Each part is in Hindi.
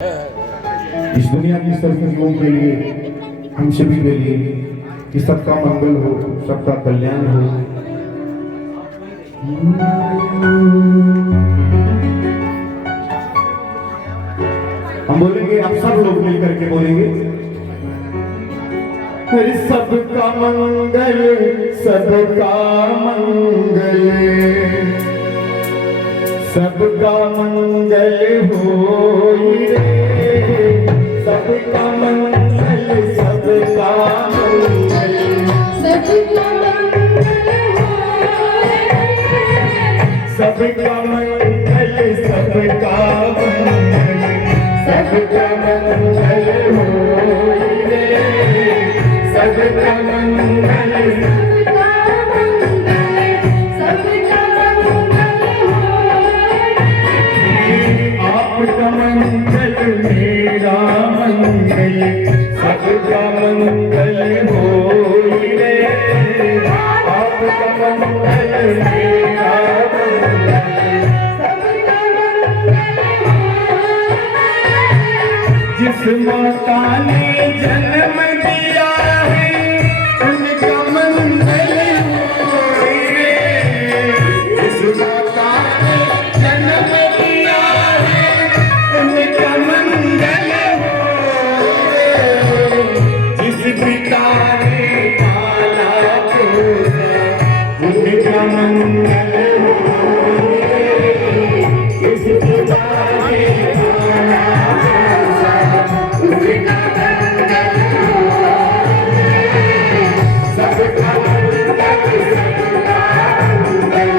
इस दुनिया की सरसरियों के लिए, हम सभी के लिए कि सबका मंगल हो, सबका कल्याण हो। हम बोलेंगे, आप सब लोग मिल करके बोलेंगे, सबका मंगल, सबका मंगल, सबका मंगल होई रे, सबका मंगल, सबका मंगल, सबका मंगल होई रे, सबका मंगल, सबका मंगल, सबका मंगल होई रे, सबका मंगल, आपका मंगल मेरा मंगल, सबका मंगल होई रे, आपका मंगल मेरा मंगल, सबका मंगल होई। जिस माता ने जन्म दिया है उनका मंगल होई रे, जिस माता ने जन्म दिया है उनका मंगल होई रे, जिस पिता ने पाला पोसा उनका मंगल होई रे, जिस पिता ने पाला पोसा उनका मंगल होई रे, सबका मंगल, सबका मंगल,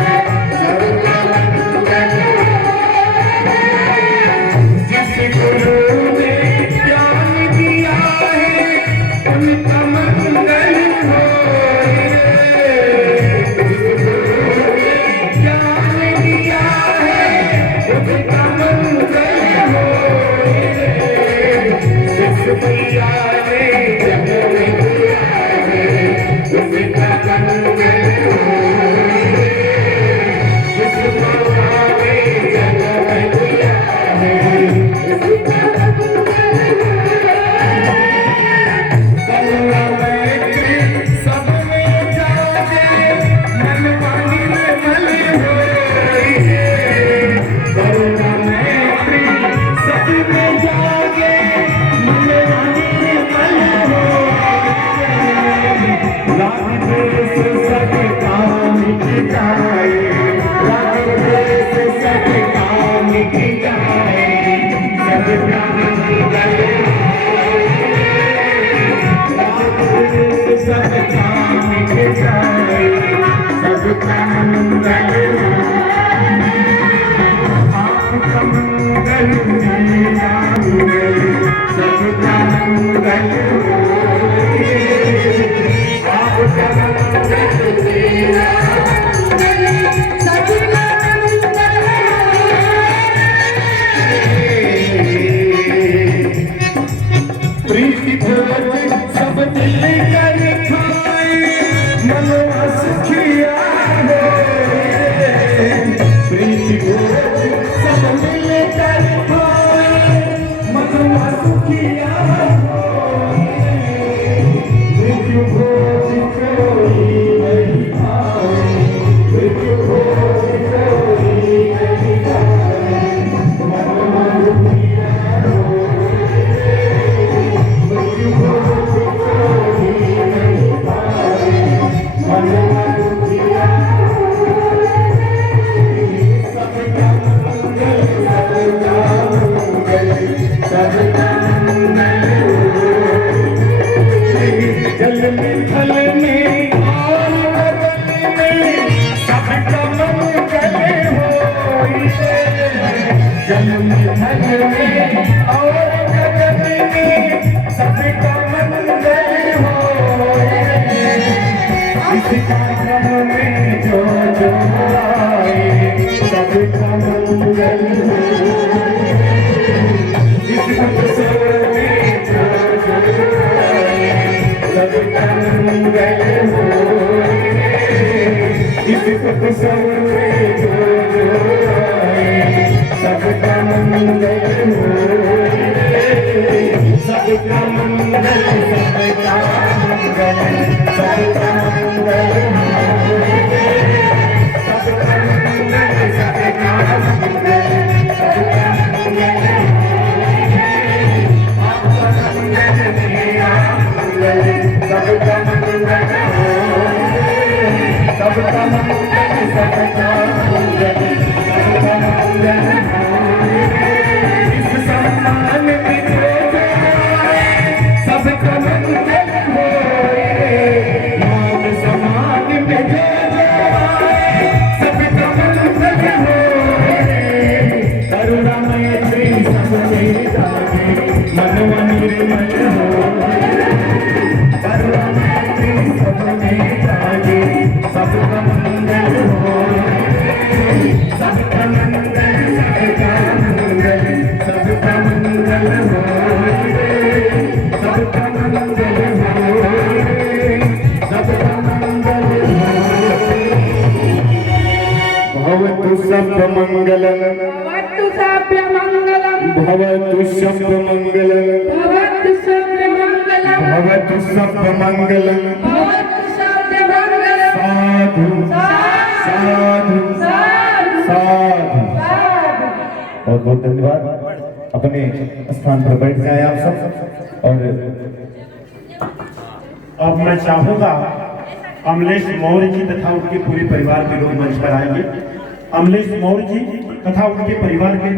सबका मंगल। जिस गुरु ने ज्ञान दिया है उनका मंगल होई रे, जिस गुरु ने ज्ञान दिया है उनका मंगल होई रे, जिस पिया ने जन्म दिया है उनका मंगल होई रे, जिस माता ने जन्म दिया है उनका मंगल होई। करुणा मैत्री सब में जागे, मन पानी में मल होई रे, करुणा मैत्री सब में जागे, मन पानी में मल होई रे, लाख देश सब काम की जाए, लाख देश सब काम की जाए, सबका मंगल सब काम के जाए, सबका मंगल, आपका मंगल मेरा मंगल, सबका मंगल होई रे, आपका मंगल मेरा मंगल, सबका मंगल होई रे। प्रीति भोज सब दिल कर खाए, मनवा सुखिया होई रे, प्रीति भोज सब दिल कर खाए, मनवा सुखिया होई रे, मृत्यु भोज कोई नहीं खाए, मृत्यु भोज कोई नहीं खाए, मनवा सुखिया होई रे, मृत्यु भोज कोई नहीं खाए, मनवा सुखिया होई रे, सबका मंगल, सबका मंगल, सबका मंगल होई। जल में थल में और बदन में सबका मंगल होई रे, जल में थल में और बदन में सबका मंगल होई रे, इस कार्यक्रम में जो जो आए सबका मंगल होई रे, इस अवसर में जो जो आए सबका मंगल होई रे, इस अवसर में जो जो आए सबका मंगल हो। सबका मंगल सबका मंगल सबका मंगल सबका मंगल सबका मंगल सबका मंगल आपका मंगल मेरा मंगल सबका मंगल सबका मंगल सबका मंगल सबका मंगल इस सम्मान में सबका मंगल होए नाम समान में जो जाए सबका मंगल होए करुणा मैत्री सबसे जागे मनवा निर्मल होए करुणा मैत्री सबसे जागे सबका मंगल होए सबका मंगल सबका मंगल सबका मंगल होए सबका मंगल होए सबका मंगल होए भवतु सर्वमंगलं भवतु सर्वमंगलं भवतु सर्वमंगलं भवतु सर्वमंगलं भवतु सर्वमंगलं भवतु सर्वमंगलं साधु साधु साधु साधु साधु। बहुत बहुत धन्यवाद। अपने स्थान पर बैठ जाए आप सब। और अब मैं चाहूंगा अमलेश मौर्य जी तथा उनके पूरे परिवार के लोग मंच पर आएंगे। अमलेश मौर्य जी तथा उनके परिवार के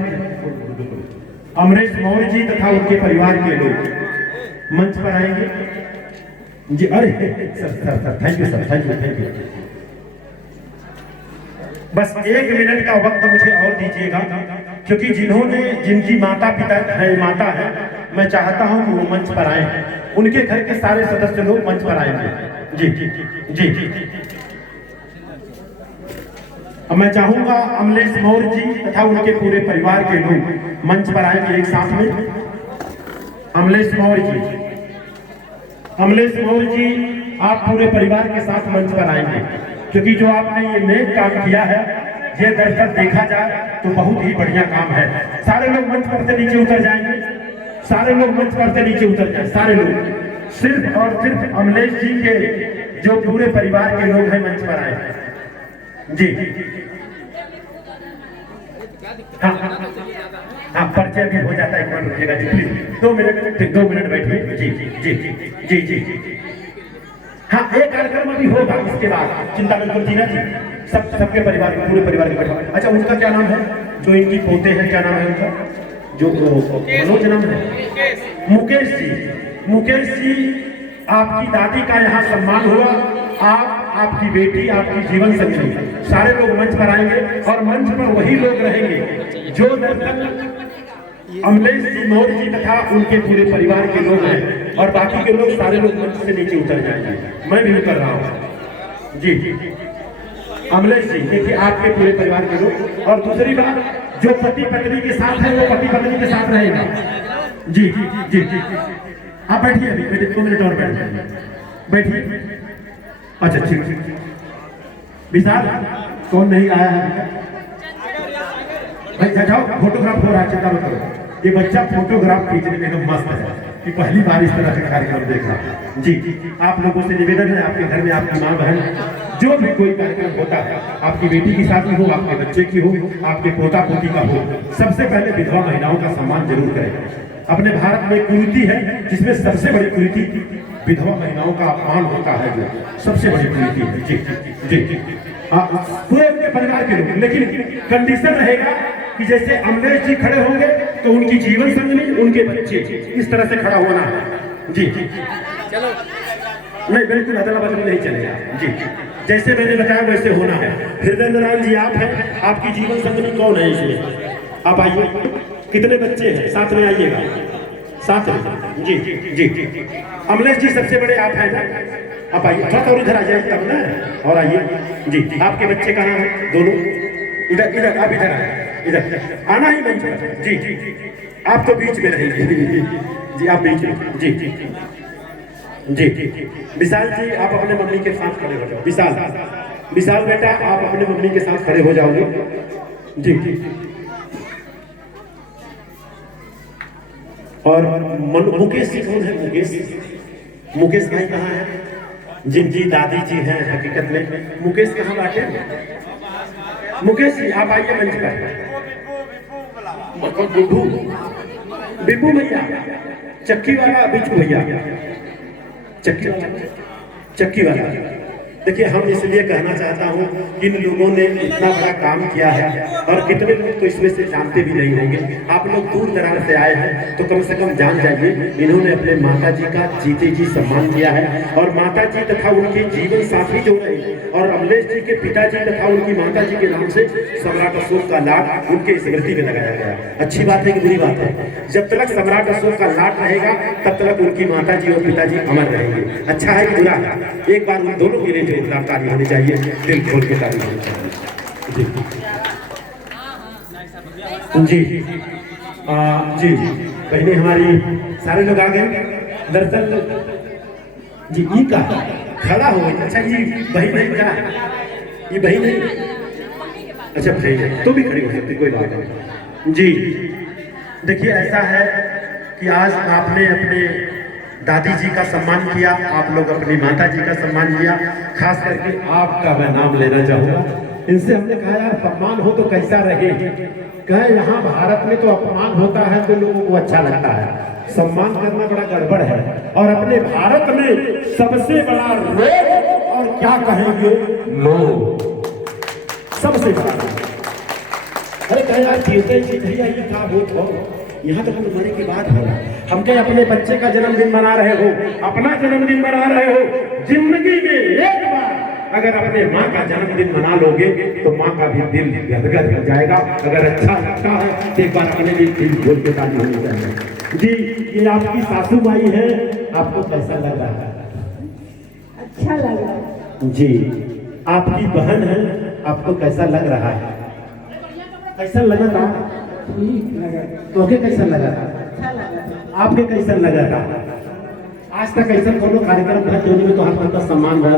अमरेश मौर्य जी तथा उनके परिवार के लोग मंच पर आएंगे। जी अरे sir sir sir thank you sir thank you. बस 1 मिनट का वक्त मुझे और दीजिएगा, क्योंकि जिनकी माता पिता है माता है, मैं चाहता हूं कि वो मंच पर आए। उनके घर के सारे सदस्य लोग मंच पर आएंगे। जी जी जी। अब मैं चाहूंगा अमलेश मौर्य जी तथा उनके पूरे परिवार के लोग मंच पर आएंगे एक साथ में। अमलेश मौर्य जी आप पूरे परिवार के साथ मंच पर आएंगे, क्योंकि जो आपने ये नेक काम किया है, ये दरअसल देखा जाए तो बहुत ही बढ़िया काम है। सारे लोग मंच पर से नीचे उतर जाएंगे, सारे लोग मंच पर से नीचे उतर जाए, सारे लोग। सिर्फ और सिर्फ अमलेश जी के जो पूरे परिवार के लोग हैं मंच पर आए। जी हाँ हाँ परिचय भी हो जाता है। 1 मिनट रुकिएगा जी प्लीज, 2 मिनट बैठिए। जी जी जी जी जी जी हाँ, एक कार्यक्रम अभी होगा इसके बाद। चिंता मत करो जीना जी, सबके परिवार के पूरे परिवार के बैठा। अच्छा, उनका क्या नाम है जो इनकी पोते हैं, क्या नाम है उनका? जो मनोज नाम है, मुकेश जी। मुकेश जी, आपकी दादी का यहाँ सम्मान हुआ। आपकी बेटी, आपकी जीवन संगी, सारे लोग मंच पर आएंगे और मंच पर वही लोग रहेंगे जो दरअसल अमलेश जी मौर्य जी तथा उनके पूरे परिवार के लोग हैं, और बाकी के लोग सारे लोग मंच से नीचे उतर जाएंगे। मैं भी कर रहा हूँ जी। अमलेश जी देखिए, आपके पूरे परिवार के लोग। और दूसरी बात, जो पति पत्नी के साथ है वो पति पत्नी के साथ रहेगा। जी जी जी जी आप बैठिए, अभी 2 मिनट और बैठिए। अच्छा ठीक। विशाल कौन नहीं आया है? भाई जाओ, फोटोग्राफ हो रहा है, चिंता मत करो। ये बच्चा फोटोग्राफ खींचने में एकदम मस्त है कि पहली बार इस तरह का कार्यक्रम देख रहा है। जी आप लोगों से निवेदन है, आपके घर में आपकी माँ बहन जो भी कोई कार्यक्रम होता है, आपकी बेटी की शादी हो, आपके बच्चे की हो, आपके पोता पोती का हो, सबसे पहले विधवा महिलाओं का सम्मान जरूर करें। अपने भारत में कुरीति है जिसमें सबसे बड़ी कुरीति विधवा महिलाओं का अपमान होता है, जो सबसे बड़ी कुरीति है। जी जी पूरे अपने परिवार के लोग। लेकिन कंडीशन रहेगा कि जैसे अमलेश जी खड़े होंगे तो उनकी जीवन संगनी, उनके बच्चे, इस तरह से खड़ा होना है। जी चलो, नहीं बिल्कुल अदला बदली नहीं चलेगा। जी जैसे मैंने बताया वैसे होना है। हृदय नारायण जी आप हैं, आपकी जीवन संगनी कौन है इसमें? आप आइए। कितने बच्चे हैं? साथ में आइएगा, साथ में। जी जी जी अमलेश जी सबसे बड़े आप हैं ना, आप आइए। थोड़ा और इधर आ जाइए तब ना, और आइए। जी आपके बच्चे कहाँ हैं? दोनों इधर इधर, आप इधर आए, इधर आना ही मंच पर। जी आप तो बीच में रहेंगे। जी आप बीच में। जी जी जी विशाल जी आप अपने मम्मी के साथ खड़े हो जाओ। विशाल बेटा आप अपने मम्मी के साथ खड़े हो जाओगे। जी और मुकेश जी कौन है? मुकेश भाई कहाँ है? जिनकी दादी जी हैं हकीकत में। मुकेश कहाँ बैठे? मुकेश जी आप आइए मंच पर। बिब्बू भैया, चक्की वाला बिच्छू भैया, चक्की वाला। देखिए हम इसलिए कहना चाहता हूँ कि इन लोगों ने इतना बड़ा काम किया है और कितने लोग तो इसमें से जानते भी नहीं होंगे। आप लोग दूर दराज से आए हैं तो कम से कम जान जाइए इन्होंने अपने माता जी का जीते जी सम्मान किया है और माता जी तथा उनके जीवन साथी जो है और अमलेश जी के पिताजी तथा उनकी माता जी के नाम से सम्राट अशोक का लाट उनके स्मृति में लगाया गया। अच्छी बात है कि बुरी बात है? जब तक सम्राट अशोक का लाट रहेगा तब तक उनकी माता जी और पिताजी अमर रहेंगे। अच्छा है कि बुरा है? एक बार उन दोनों के लिए जोरदार ताली होनी चाहिए, दिल खोल के ताली होनी चाहिए। जी जी पहले हमारी सारे लोग आ गए। दरअसल जी ई का खड़ा हो गई। अच्छा ये बहन नहीं क्या? ये बहन नहीं? अच्छा भाई है तो भी खड़ी हो सकती, कोई बात नहीं। जी देखिए ऐसा है कि आज आपने अपने दादी जी का सम्मान किया, आप लोग अपनी माता जी का सम्मान किया। खास करके आपका मैं नाम लेना चाहूँगा। इनसे हमने कहा यार सम्मान हो तो कैसा रहे? कहे यहाँ भारत में तो अपमान होता है तो लोगों को अच्छा लगता है, सम्मान करना बड़ा गड़बड़ है। और अपने भारत में सबसे बड़ा रोग और क्या कहेंगे लोग, सबसे बड़ा। अरे कहे यार जीते भैया ये क्या होत हो? यहाँ तो हम मरे की बात हो रहा है। हम कहे अपने बच्चे का जन्मदिन मना रहे हो, अपना जन्मदिन मना रहे हो। जिंदगी में एक बार अगर अपने माँ का जन्मदिन मना लोगे तो माँ का भी दिल गदगद हो जाएगा। अगर अच्छा लगता है तो एक बार अपने लिए दिल खोल के ताली होनी चाहिए। जी ये आपकी सासू माई है, आपको कैसा लग रहा है? अच्छा लग रहा है जी आपकी बहन है, आपको कैसा लग रहा है? कैसा लगा था? ठीक लगा, तो कैसा लगा था? अच्छा लगा। आपके कैसा लगा था? आज तक ऐसा कोनो कार्यक्रम था जो में तो आपका सम्मान रहा?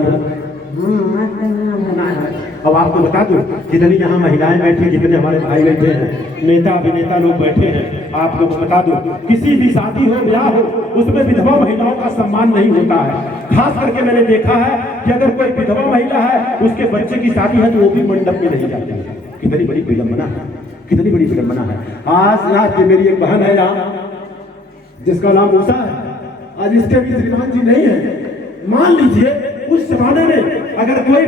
अब आपको बता दूं जितनी यहाँ महिलाएं बैठी, जितने हमारे भाई बैठे हैं, नेता अभिनेता लोग बैठे हैं, आप लोग बता दूं किसी भी शादी हो ब्याह हो उसमें विधवा महिलाओं का सम्मान नहीं होता है। खास करके मैंने देखा है कि अगर कोई विधवा महिला है उसके बच्चे की शादी है तो वो भी मंडप में नहीं जाती है। कितनी बड़ी विडंबना है, कितनी बड़ी विडंबना है। आज यहाँ मेरी एक बहन है यहाँ जिसका नाम उषा है, आज इसके भी श्रीमान जी नहीं है। मान लीजिए उस जमाने में अगर कोई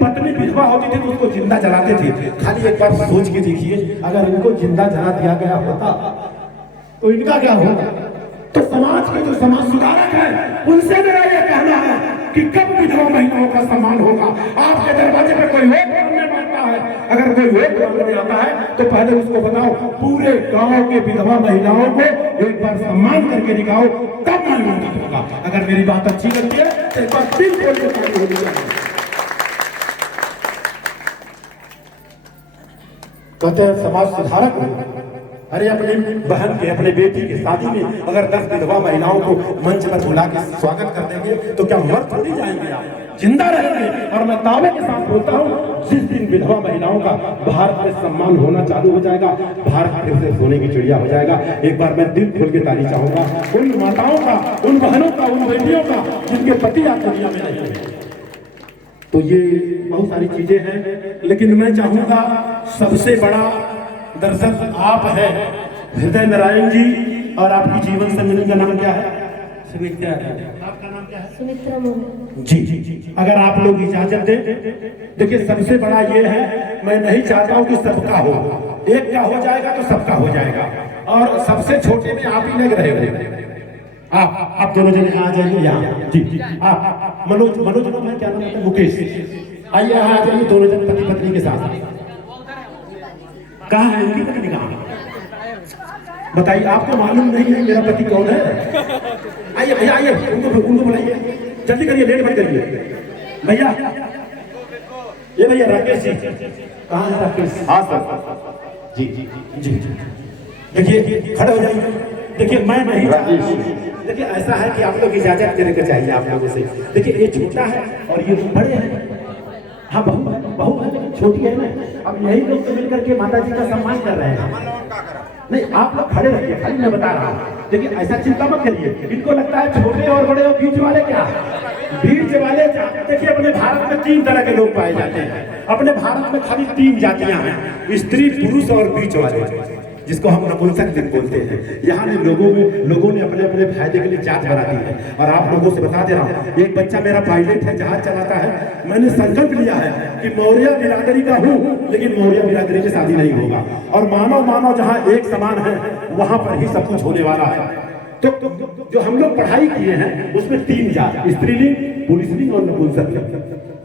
पत्नी विधवा होती थी तो उसको जिंदा जलाते थे। खाली एक बार सोच के देखिए अगर इनको जिंदा जला दिया गया होता तो इनका क्या होता? तो समाज के जो समाज सुधारक है उनसे मेरा यह कहना है कि कब विधवा महिलाओं का सम्मान होगा? आपके दरवाजे पे कोई वोट मांगने आता है, अगर कोई वोट मांगने आता है तो पहले उसको बताओ पूरे गांव के विधवा महिलाओं को एक बार सम्मान करके दिखाओ, तब मालूम होगा। अगर मेरी बात अच्छी लगती है तो एक बार दिल खोल के ताली होनी चाहिए। कहते हैं समाज सुधारक हो। अरे अपने बहन के अपने बेटी की शादी में अगर 10 विधवा महिलाओं को मंच पर बुला के स्वागत कर देंगे तो क्या मर थोड़ी जाएंगे? आप जिंदा रहेंगे। और मैं दावे के साथ बोलता हूँ जिस दिन विधवा महिलाओं का भारत में सम्मान होना चालू हो जाएगा, भारत फिर से सोने की चिड़िया हो जाएगा। एक बार मैं दिल खोल के ताली चाहूंगा उन माताओं का, उन बहनों का, उन बेटियों का जिनके पति आज दुनिया में नहीं है। तो ये बहुत सारी चीजें हैं, लेकिन मैं चाहूंगा सबसे बड़ा दरअसल आप है हृदय नारायण जी और आपकी जीवन संगिनी का नाम क्या है? सुमित्रा। आपका नाम क्या है? सुमित्रा मोरे। जी अगर आप लोग इजाजत दें, देखिए सबसे बड़ा ये है मैं नहीं चाहता हूँ कि सबका हो, एक का हो जाएगा तो सबका हो जाएगा। और सबसे छोटे में आप ही लग रहे हो। आप दोनों जने आ जाइए यहाँ। जी आप मनोज नाम है, क्या नाम है? मुकेश। आइए यहाँ आ जाइए दोनों जन पति पत्नी के साथ। कहाँ है उनकी पत्नी? कहाँ बताइए, आपको मालूम नहीं है मेरा पति कौन है? आइए भैया आइए, उनको बुलाइए, जल्दी करिए, लेट मत करिए। भैया ये भैया राकेश जी कहाँ है? राकेश। हाँ सर। जी देखिए खड़े हो जाइए। देखिए मैं नहीं, देखिए ऐसा है कि आप लोग इजाजत देने को चाहिए आप लोगों से। देखिए ये छोटा है और ये बड़े हैं। हाँ बहू है लेकिन छोटी है ना। अब यही लोग तो मिलकर के माता जी का सम्मान कर रहे हैं। नहीं आप लोग खड़े रहिए, खाली मैं बता रहा हूँ। देखिए ऐसा चिंता मत करिए, इनको लगता है छोटे और बड़े और बीच वाले क्या, बीच वाले देखिए अपने भारत में 3 तरह के लोग पाए जाते हैं। अपने भारत में खाली 3 जातियां हैं, स्त्री, पुरुष और बीच वाले, जिसको हम नपुंसक दिन बोलते हैं। यहाँ लोगों ने अपने अपने फायदे के लिए जात बना दी है। और आप लोगों से बता दे रहा हूँ, एक बच्चा मेरा पायलट है, जहाज चलाता है। मैंने संकल्प लिया है कि मौर्य बिरादरी का हूँ, लेकिन मौर्य बिरादरी में शादी नहीं होगा। और मानव जहाँ एक समान है, वहां पर ही सब कुछ होने वाला है। तो जो हम लोग पढ़ाई किए हैं उसमें 3 जात, स्त्रीलिंग, पुल्लिंग और नपुंसक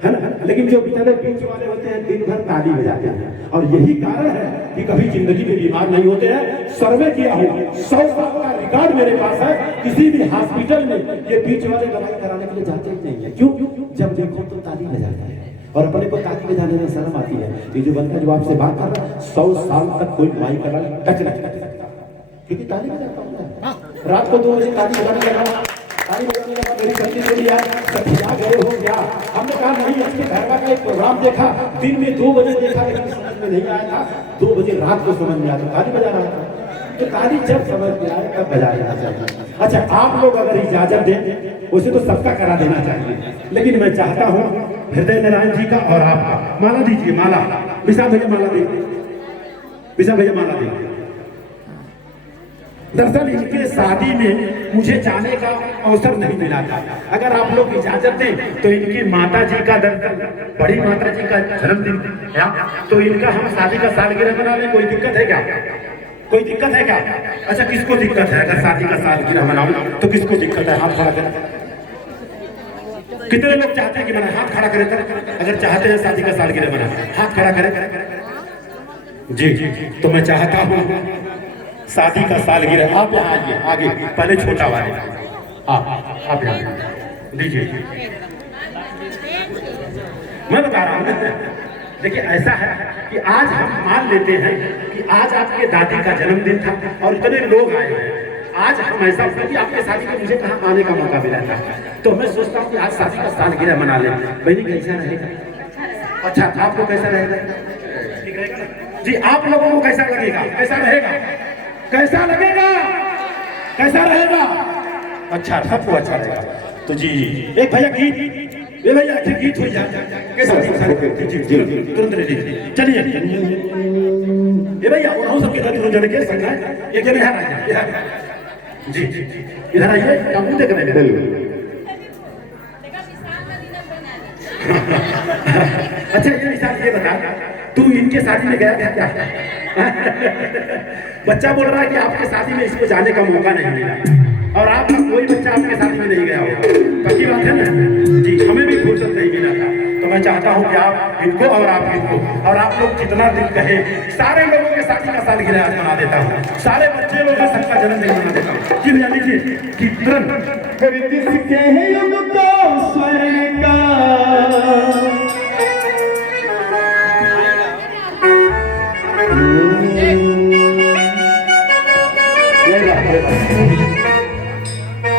है ना। लेकिन जो बेचारे बीच वाले होते हैं दिन भर ताली बजाते हैं, और यही कारण है कि कभी जिंदगी में बीमार नहीं होते हैं। सर्वे किया हूँ, 100 साल का रिकॉर्ड मेरे पास है, किसी भी हॉस्पिटल में ये बीच वाले दवाई कराने के लिए जाते ही नहीं है। क्यों? जब देखो तो ताली बजाते हैं, और अपने को ताली बजाने में शर्म आती है। ये जो बंदा जो आपसे बात कर रहा है, 100 साल तक कोई दवाई करा टच नहीं कर सकता, क्योंकि ताली बजाता हूँ। रात को 2 बजे ताली बजाने लगा, ताली बजाने लगा, मेरी गलती के लिए सखिया गए हो क्या? हमने कहा नहीं, इसके घर का एक प्रोग्राम देखा, दिन में 2 बजे देखा, लेकिन समझ में नहीं आया था। 2 बजे रात को समझ में आया, तो ताली बजा रहा था। तो ताली जब समझ में आए तब बजा लेना चाहिए। अच्छा, आप लोग अगर इजाजत दें, उसे तो सबका करा देना चाहिए, लेकिन मैं चाहता हूँ हृदय नारायण जी का और आपका माला दीजिए। माला विशाल भैया, माला दीजिए, विशाल भैया माला दीजिए। दरअसल इनके शादी में मुझे जाने का अवसर नहीं मिला था। अगर आप लोग इजाजत दें तो इनकी माता जी का दरअसल बड़ी माता जी का जन्मदिन है, तो इनका हम शादी का सालगिरह मना लें। कोई दिक्कत है क्या? कोई दिक्कत है क्या? अच्छा, किसको दिक्कत है? अगर शादी का सालगिरह मनाऊं तो किसको दिक्कत है? हाथ खड़ा करें। कितने लोग चाहते हैं कि मना? हाथ खड़ा करें। अगर चाहते हैं शादी का सालगिरह मना, हाथ खड़ा करें। जी, तो मैं चाहता हूँ शादी का सालगिरह, आप यहाँ आइए आगे, पहले छोटा वाले आप यहाँ दीजिए। मैं बता रहा हूँ, देखिए ऐसा है कि आज हम मान लेते हैं कि आज आपके दादी का जन्मदिन था और इतने लोग आए हैं। आज हम ऐसा कि आपके शादी में मुझे कहाँ आने का मौका मिला था, तो मैं सोचता हूँ कि आज शादी का सालगिरह मना लें। बहनी कैसा रहेगा? अच्छा, आपको कैसा रहेगा? जी, आप लोगों को कैसा लगेगा? कैसा रहेगा? कैसा लगेगा? कैसा रहेगा? अच्छा, सबको अच्छा रहेगा। तो जी एक भैया गीत, ये भैया अच्छा गीत हो जाए कैसा? तुरंत लीजिए, चलिए ये भैया और हम सबके साथ जाने के संग है। एक जन यहाँ आ जाए जी, इधर आइए, काबू देख रहे हैं। अच्छा ये विशाल, ये बता, तू इनके शादी में गया क्या? बच्चा बोल रहा है कि आपके शादी में इसको जाने का मौका नहीं मिला, और आपका कोई बच्चा आपके शादी में नहीं गया होगा। पक्की बात है ना जी? हमें भी फुर्सत नहीं मिला था। तो मैं चाहता हूँ कि आप इनको और आप इनको और आप लोग जितना दिन कहे, सारे लोगों के शादी का सालगिरह आज मना देता हूँ, सारे बच्चे लोग का सबका जन्मदिन मना देता हूँ। जी भैया लीजिए कि तुरंत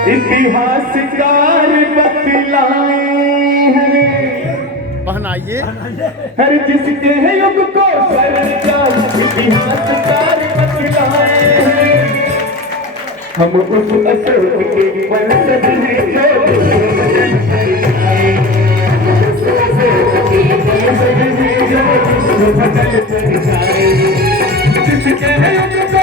इतिहासकार बतलाए हैं, पहनाइए हर जिसके युग को स्वर्ग का इतिहासकार बतलाए हैं। हम उस अशोक के वंशज हैं जो बदल कर जाए, जिसके युग को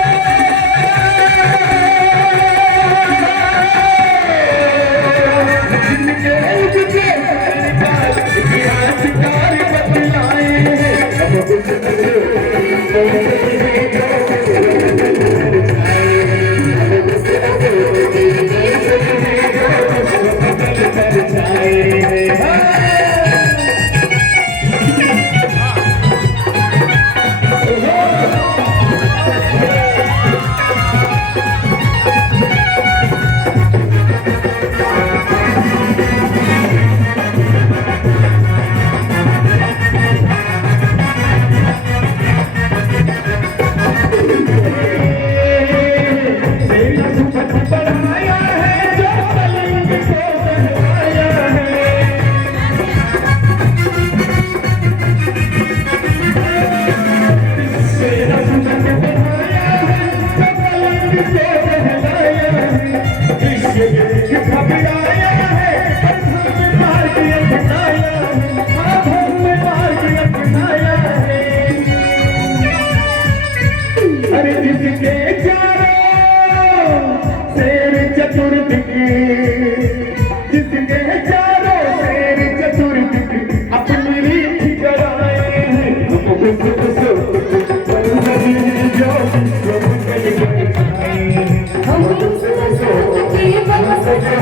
भैया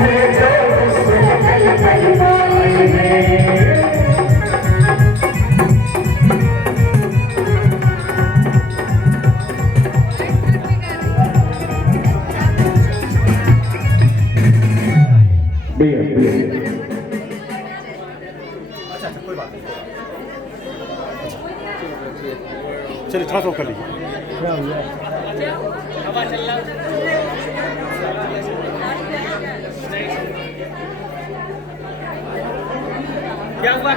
भैया चलिए थोड़ा सा कर लीजिए। क्या हुआ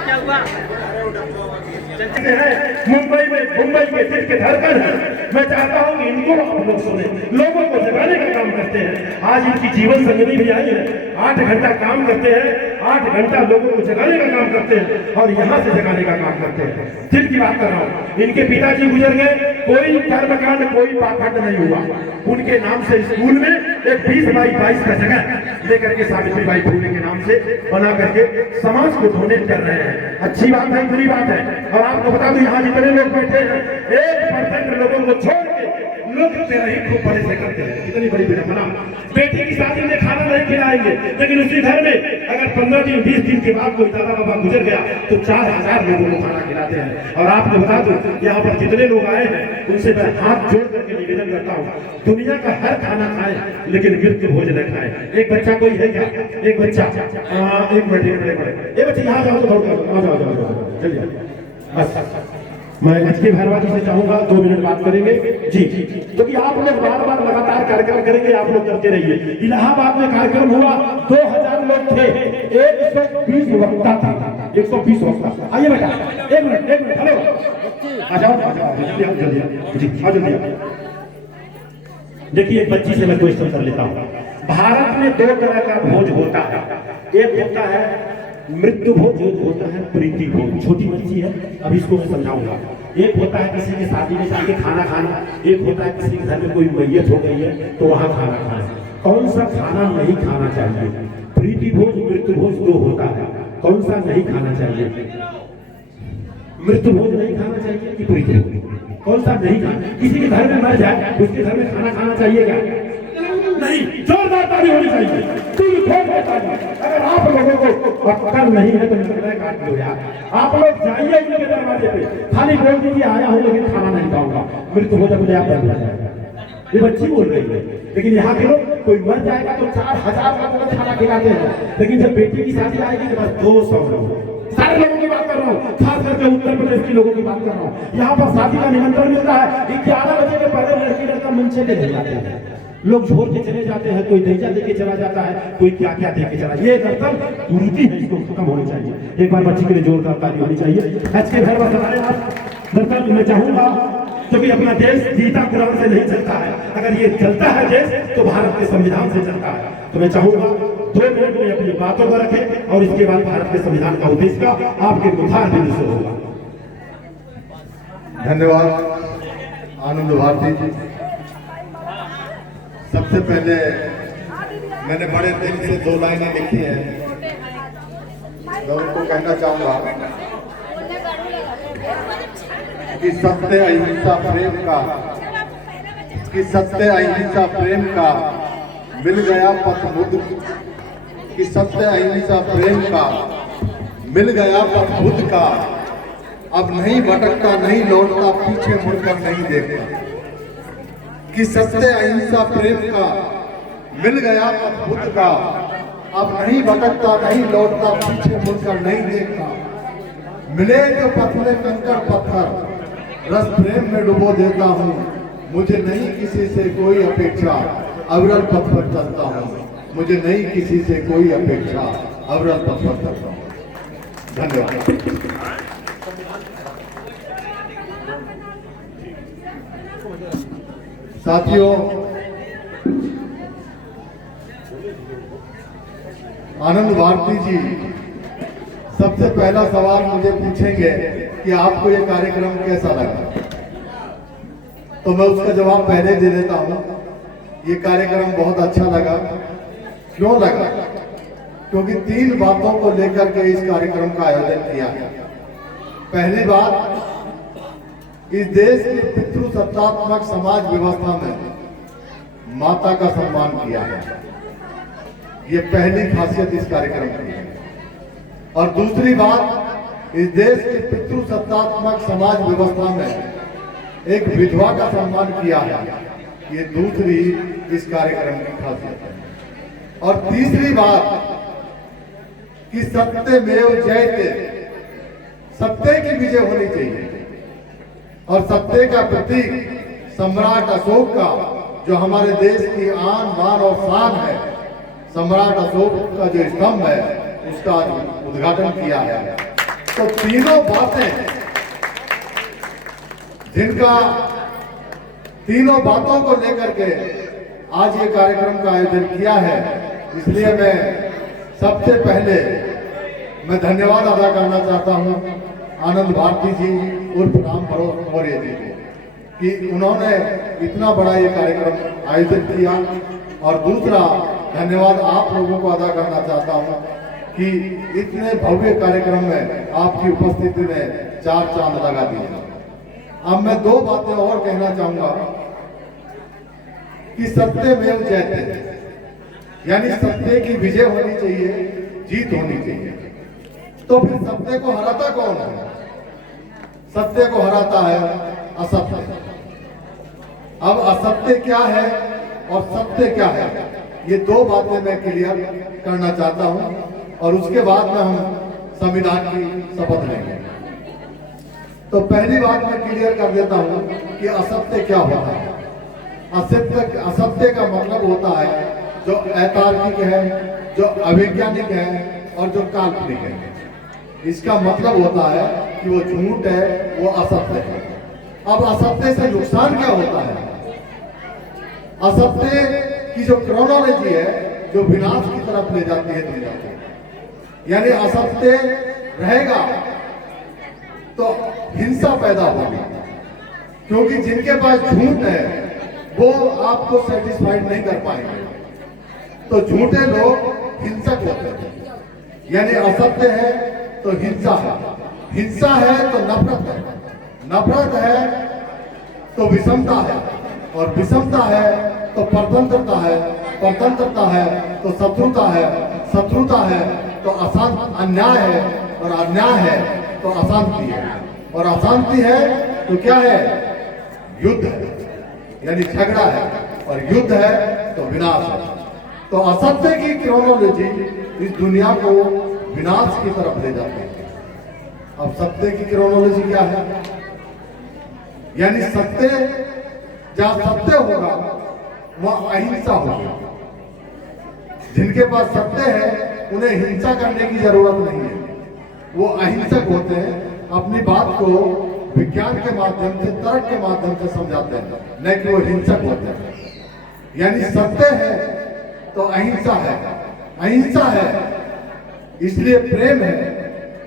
मुंबई के दिल के धड़कन है। मैं चाहता हूँ कि इनको आप लोग सुने, लोगों को जगाने का काम करते हैं। आज इनकी जीवन संगनी भी आई है, 8 घंटा काम करते हैं, 8 घंटा लोगों को जगाने का काम करते हैं और यहाँ से जगाने का काम करते हैं। दिल की बात कर रहा हूँ, इनके पिताजी गुजर गए, कोई कर्मकांड कोई पाखंड नहीं हुआ। उनके नाम से स्कूल में एक 20x22 का जगह लेकर के सावित्री बाई फुले के नाम से बना करके समाज को डोनेट कर रहे हैं। अच्छी बात है, बुरी बात है। और आपको बता दूं, यहाँ जितने लोग बैठे हैं 1% लोगों को छोड़ के लोग तेरा ही खूब बड़े से करते हैं। कितनी बड़ी विडंबना। बेटी की शादी में खाना नहीं खिलाएंगे, लेकिन उसी घर में अगर 15 दिन 20 दिन के बाद कोई दादा बाबा गुजर गया तो 4000 लोगों को खाना खिलाते हैं। और आपको बता दूं, यहाँ पर जितने लोग आए हैं उनसे मैं हाथ जोड़ करके निवेदन करता हूँ, दुनिया का हर खाना खाए लेकिन मृत्यु भोज न खाए। एक बच्चा कोई है क्या? एक बच्चा, एक मिनट, ये बच्चे यहाँ जाओ तो दौड़ जाओ, चलिए। बस मैं एच के भैरवाजी से चाहूंगा 2 मिनट बात करेंगे जी, क्योंकि आप लोग बार बार लगातार कार्यक्रम करेंगे, आप लोग करते रहिए। इलाहाबाद में कार्यक्रम हुआ, 2000 लोग थे, 120 वक्ता था, 120 वक्ता। आइए बेटा, एक मिनट, हेलो, आ जाओ जल्दी जी, आ जल्दी। देखिए, एक बच्ची से मैं क्वेश्चन कर लेता हूँ। भारत में 2 तरह का भोज होता है, एक होता है मृत्यु भोज, एक होता है प्रीति भोज। छोटी बच्ची है, अब इसको मैं समझाऊंगा। एक होता है किसी की शादी में जाके खाना खाना, एक होता है किसी के घर में कोई मैयत हो गई है तो वहां खाना खाना। कौन सा खाना नहीं खाना चाहिए? प्रीति भोज, मृत्यु भोज 2 होता है, कौन सा नहीं खाना चाहिए? मृत्यु भोज नहीं खाना चाहिए कि प्रीति भोज? कौन सा नहीं खाना? किसी के घर में मर जाए उसके घर में खाना खाना चाहिए क्या? नहीं। जोरदार ताली होनी चाहिए। अगर आप लोगों को अक्ल नहीं है तो काट लो यार। आप लोग जाइए उनके दरवाजे पे, खाली बोल दीजिए आया हूँ लेकिन खाना नहीं खाऊंगा, मृत्यु हो जाए आप बन जाएगा। ये बच्ची बोल रही है, लेकिन यहाँ के लोग कोई मर जाएगा तो 4000 लोगों को खाना खिलाते हैं, लेकिन जब बेटी की शादी आएगी तो बस 200 लोग। सारे लोगों की बात कर रहा हूँ, खास करके उत्तर प्रदेश के लोगों की बात कर रहा हूँ। यहाँ पर शादी का निमंत्रण मिलता है, 11 बजे के पहले लड़की लड़का मंचे पे नहीं जाते हैं, लोग छोड़ के चले जाते हैं, कोई दहीजा देके चला जाता है, कोई क्या क्या देके चला। ये दरअसल कुरीति है, इसको खत्म होनी चाहिए। एक बार बच्ची के लिए जोरदार ताली होनी चाहिए। आज के घर में दरअसल मैं चाहूंगा, क्योंकि अपना देश गीता कुरान से नहीं चलता है, अगर ये चलता है देश तो भारत के संविधान से चलता है। तो मैं चाहूंगा 2 मिनट में अपनी बातों को रखें और इसके बाद भारत के संविधान का उद्देश्य का आपके मुखार बिंदु से होगा। धन्यवाद आनंद भारती जी। सबसे पहले मैंने बड़े दिल से 2 लाइनें लिखी हैं, मैं उनको कहना चाहूंगा कि सत्य अहिंसा प्रेम का, कि सत्य अहिंसा प्रेम का मिल गया पथ बुद्ध, कि सत्य अहिंसा प्रेम का मिल गया पथ बुद्ध का, अब नहीं भटकता नहीं लौटता पीछे मुड़कर नहीं देखता। कि सत्य अहिंसा प्रेम का मिल गया पथ बुद्ध का, अब नहीं भटकता नहीं लौटता पीछे मुड़कर नहीं देखता। मिले जो पथरे कंकड़ पत्थर रस प्रेम में डुबो देता हूँ, मुझे नहीं किसी से कोई अपेक्षा अविरल पथ पर चलता हूँ, मुझे नहीं किसी से कोई अपेक्षा अविरल पथ पर चलता हूँ। धन्यवाद। साथियों, आनंद भारती जी सबसे पहला सवाल मुझे पूछेंगे कि आपको ये कार्यक्रम कैसा लगा, तो मैं उसका जवाब पहले दे देता हूँ। ये कार्यक्रम बहुत अच्छा लगा। क्यों लगा? क्योंकि 3 बातों को लेकर के इस कार्यक्रम का आयोजन किया है। पहली बात, इस देश की पितृसत्तात्मक समाज व्यवस्था में माता का सम्मान किया है। ये पहली खासियत इस कार्यक्रम की है। और दूसरी बात, इस देश के पितृसत्तात्मक समाज व्यवस्था में एक विधवा का सम्मान किया है, ये दूसरी इस कार्यक्रम की खासियत है। और तीसरी बात कि सत्यमेव जयते, सत्य की विजय होनी चाहिए। और सत्य का प्रतीक सम्राट अशोक का, जो हमारे देश की आन बान और शान है, सम्राट अशोक का जो स्तंभ है उसका उद्घाटन किया है। तो तीनों बातें, जिनका तीनों बातों को लेकर के आज ये कार्यक्रम का आयोजन किया है, इसलिए मैं सबसे पहले मैं धन्यवाद अदा करना चाहता हूं आनंद भारती जी उर्फ राम भरोस मौर्य जी को, कि उन्होंने इतना बड़ा ये कार्यक्रम आयोजित किया। और दूसरा धन्यवाद आप लोगों को अदा करना चाहता हूं कि इतने भव्य कार्यक्रम में आपकी उपस्थिति ने चार चांद लगा दिए। अब मैं दो बातें और कहना चाहूंगा कि सत्यमेव जयते, यानी सत्य की विजय होनी चाहिए, जीत होनी चाहिए। तो फिर सत्य को हराता कौन है? सत्य को हराता है असत्य। अब असत्य क्या है और सत्य क्या है, ये दो बातें मैं क्लियर करना चाहता हूं, और उसके बाद में हम संविधान की शपथ लेंगे। तो पहली बात मैं क्लियर कर देता हूं कि असत्य क्या होता है। असत्य का मतलब होता है जो अतार्किक है, जो अवैज्ञानिक है और जो काल्पनिक है। इसका मतलब होता है कि वो झूठ है, वो असत्य है। अब असत्य से नुकसान क्या होता है? असत्य की जो क्रोनोलॉजी है, जो विनाश की तरफ ले जाती है दुनिया को, यानी असत्य रहेगा तो हिंसा पैदा होगी, क्योंकि जिनके पास झूठ है वो आपको सेटिस्फाइड नहीं कर पाएंगे। तो झूठे लोग हिंसक होते हैं, यानी असत्य है तो हिंसा है, हिंसा है तो नफरत है, नफरत है तो विषमता है, और विषमता है तो परतंत्रता है, परतंत्रता है तो शत्रुता है, शत्रुता है तो अन्याय है, और अन्याय है तो अशांति है, और अशांति है तो क्या है? युद्ध है, यानी झगड़ा है, और युद्ध है तो विनाश है। तो असत्य की क्रोनोलॉजी इस दुनिया को विनाश की तरफ ले जाती है। अब सत्य की क्रोनोलॉजी क्या है? यानी सत्य, जहां सत्य होगा वहां अहिंसा होगी। जिनके पास सत्य है उन्हें हिंसा करने की जरूरत नहीं है, वो अहिंसक होते हैं, अपनी बात को विज्ञान के माध्यम से, तर्क के माध्यम से समझाते हैं, न कि वो हिंसक होते हैं। यानी सत्य है तो अहिंसा है, अहिंसा है इसलिए प्रेम है,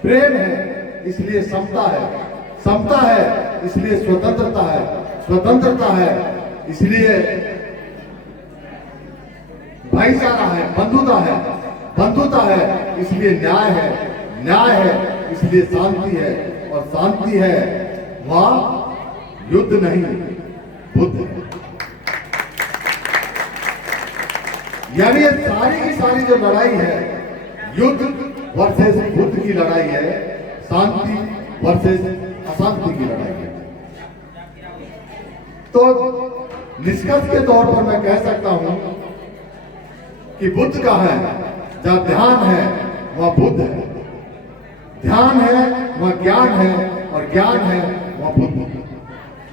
प्रेम है इसलिए समता है, समता है इसलिए स्वतंत्रता है, स्वतंत्रता है इसलिए भाईचारा है, बंधुता है, बंधुता है इसलिए न्याय है, न्याय है इसलिए शांति है, और शांति है वहां युद्ध नहीं बुद्ध है। यानी ये सारी की सारी जो लड़ाई है, युद्ध वर्सेस बुद्ध की लड़ाई है, शांति वर्सेस अशांति की लड़ाई है। तो निष्कर्ष के तौर पर मैं कह सकता हूं कि बुद्ध का है, जहां ध्यान है वह बुद्ध है, ध्यान है वह ज्ञान है, और ज्ञान है वह बुद्ध।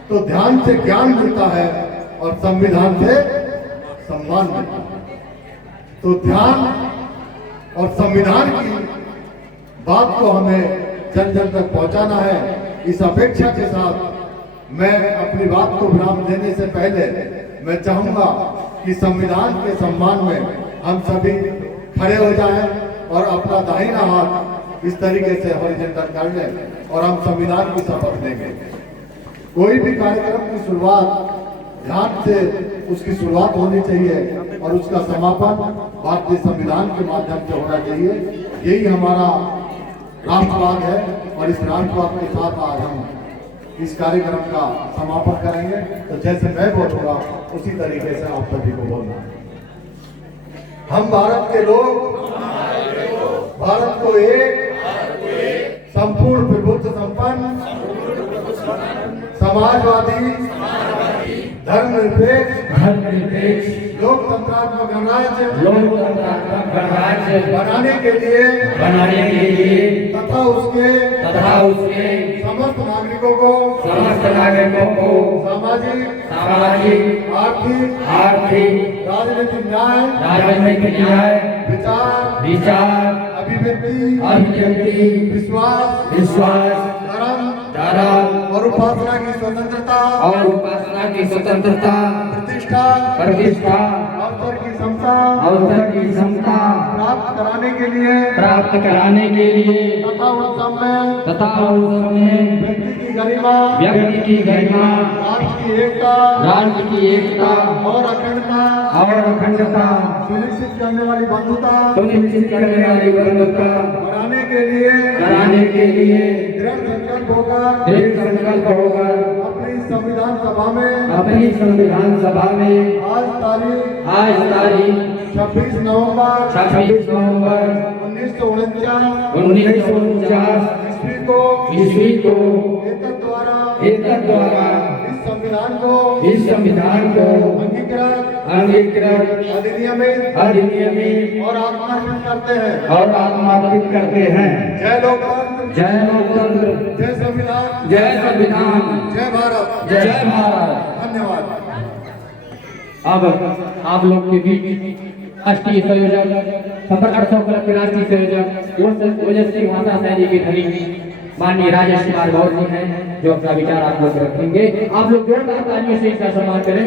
तो ध्यान से ज्ञान मिलता है और संविधान से सम्मान मिलता है। तो ध्यान और संविधान की बात को हमें जन जन तक पहुंचाना है। इस अपेक्षा के साथ मैं अपनी बात को विराम देने से पहले मैं चाहूंगा कि संविधान के सम्मान में हम सभी खड़े हो जाएं और अपना दाहिना हाथ इस तरीके से हॉरिजॉन्टल कर लें और हम संविधान की शपथ लेंगे। कोई भी कार्यक्रम की शुरुआत ध्यान से उसकी शुरुआत होनी चाहिए और उसका समापन भारतीय संविधान के माध्यम से होना चाहिए। यही हमारा राष्ट्रवाद है और इस राष्ट्रवाद के साथ आज हम इस कार्यक्रम का समापन करेंगे। तो जैसे मैं बोलूंगा उसी तरीके से आप सभी को बोलना है। हम भारत के लोग भारत को एक संपूर्ण प्रभुत्व संपन्न समाजवादी धर्मनिरपेक्ष लोकतंत्रात्मक गणराज्य बनाने के लिए तथा उसके समस्त नागरिकों को सामाजिक आर्थिक राजनीतिक न्याय विचार अभिव्यक्ति विश्वास धर्म और उपासना की स्वतंत्रता प्रतिष्ठा अवसर की क्षमता प्राप्त कराने के लिए तथा उस समय व्यक्ति की गरिमा राष्ट्र की एकता और अखंडता सुनिश्चित करने वाली बंधुता बनाने के लिए दृढ़ संकल्प होकर अपनी संविधान सभा में आज तारीख 26 नवंबर 1949 ईस्वी को एतत् द्वारा इस संविधान को अंगीकृत अधिनियमित और आत्मार्पित करते हैं। जय लोकतंत्र, जय संविधान, जय भारत। धन्यवाद। अब आप लोग के बीच राष्ट्रीय संयोजक सफर 800 क्लब के राष्ट्रीय संयोजक ओजस्वी भाषा शैली के धनी माननीय राजेश कुमार गौर जी हैं जो अपना विचार आप लोग रखेंगे। आप लोग जोरदार तालियों से इनका सम्मान करें।